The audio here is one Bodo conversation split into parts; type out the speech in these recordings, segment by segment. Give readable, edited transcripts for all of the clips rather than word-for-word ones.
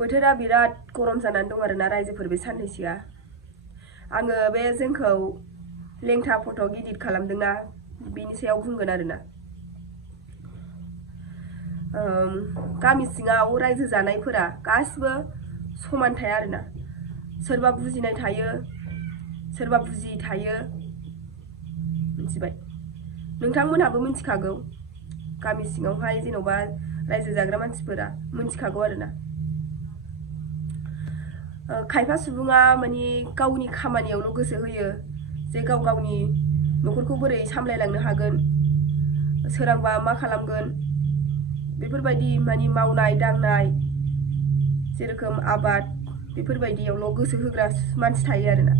बोथोरा बिराद गरम जानानै दं आरोना रायजोफोर बे साननैसोआ आङो बे जोंखौ लेंथा फट' इडिट खालामदोंना बिनि सायाव बुंगोन आरोना गामि सिङाव रायजो जानायफोरा गासिबो समान थाया आरोना सोरबा बुजिनाय थायो सोरबा बुजियै थायो मिथिबाय नोंथांमोनहाबो मिथिखागौ गामि सिङावहाय जेन'बा रायजो जाग्रा मानसिफोरा मिथिखागौ आरोना खायफा सुबुङा माने गावनि खामानियावल' गोसो होयो जे गाव गावनि न'खरखौ बोरै सामलायलांनो हागोन सोरांबा मा खालामगोन बेफोरबायदि माने मावनाय दांनाय जेरोखोम आबाद बेफोरबायदियावल' गोसो होग्रा मानसि थायो आरोना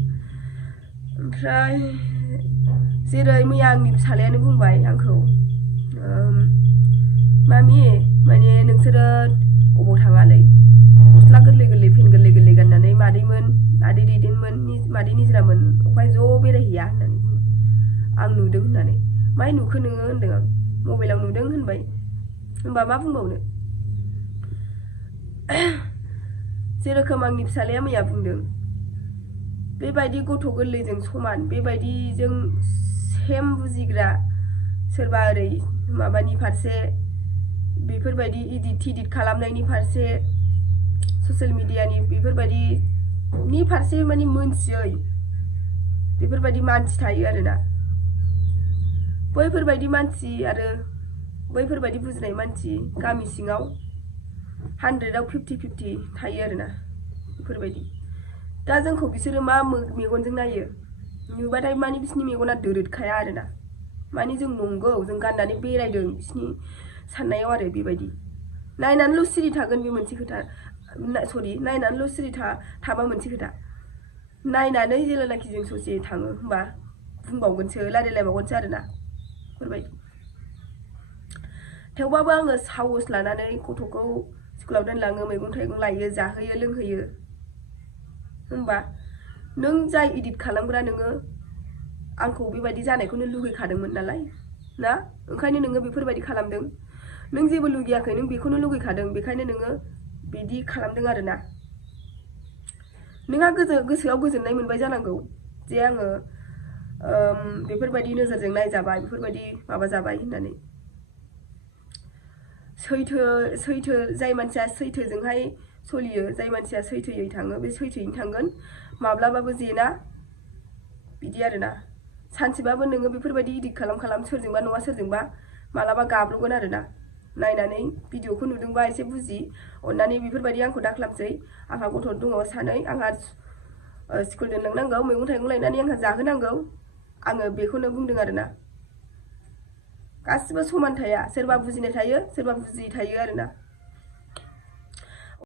ओमफ्राय जेरै मैया आंनि फिसालायानो बुंबाय आंखौ मामि माने नोंसोरो अबाव थाङालै गस्ला गोरलै गोरलै फेन गोरलै गोरलै गाननानै मादैमोन मादै दैदेनमोन मादै निजिरामोन अफाय ज' बेरायहैया होननानै आं नुदों होननानै माय नुखो नोङो होनदों आं मबाइलाव नुदों होनबाय होनबा मा बुंबावनो जेरोखोम आंनि फिसालाया मैया बुंदों बेबायदि गथ' गोरलैजों समान बेबायदिजों सेम बुजिग्रा सोरबा ओरै माबानि फारसे बेफोरबायदि इडिट खालामनायनि फारसे ससियेल मिडियानि बेफोरबायदिनि फारसे माने मोनथियै बेफोरबायदि मानसि थायो आरोना बैफोरबायदि मानसि आरो बैफोरबायदि बुजिनाय मानसि गामि सिङाव 100आव 50-50 थायो आरोना बेफोरबायदि दा जोंखौ बिसोरो मा मेगनजों नायो नुबाथाय माने बिसिनि मेगना दोरोदखाया आरोना माने जों नंगौ जों गाननानै बेरायदों बिसिनि साननायाव आरो बेबायदि नायनानैल' सिरि थागोन बे मोनसे खोथा सरि नायनानैल' सिरि थाबा मोनसे खोथा नायनानै जेलानाखि जों ससे थाङो होमबा बुंबावगोनसो रायलायलायबावगोनसो आरोना बेफोरबायदि थेवबाबो आङो साहस लानानै गथ'खौ स्कुलाव दोनलाङो मैगं थाइगं लायो जाहोयो लोंहोयो होमबा नों जाय इडिट खालामग्रा नोङो आंखौ बेबायदि जानायखौनो लुगैखादोंमोन नालाय ना ओंखायनो नोङो बेफोरबायदि खालामदों नों जेबो लुगैयाखै नों बेखौनो लुगैखादों बेखायनो नोङो बिदि खालामदों आरोना नोंहा गोसोआव गोजोननाय मोनबाय जानांगौ जे आङो बेफोरबायदि नोजोरजों नायजाबाय बेफोरबायदि माबा जाबाय होननानै सैथो जाय मानसिया सैथोजोंहाय सोलियो जाय मानसिया सैथोयै थाङो बे सैथोयैनो थांगोन माब्लाबाबो जेना बिदि आरोना सानसेबाबो नोङो बेफोरबायदि इडिट खालाम सोरजोंबा नङा सोरजोंबा मालाबा गाब्र'गोन आरोना नायनानै भिडिअखौ नुदोंबा एसे बुजि अननानै बेफोरबायदि आंखौ दाखालामसै आंहा गथ' दङ सानै आंहा स्कुल दोनलांनांगौ मैगं थाइगं लायनानै आंहा जाहोनांगौ आङो बेखौनो बुंदों आरोना गासिबो समान थाया सोरबा बुजिनाय थायो सोरबा बुजियै थायो आरोना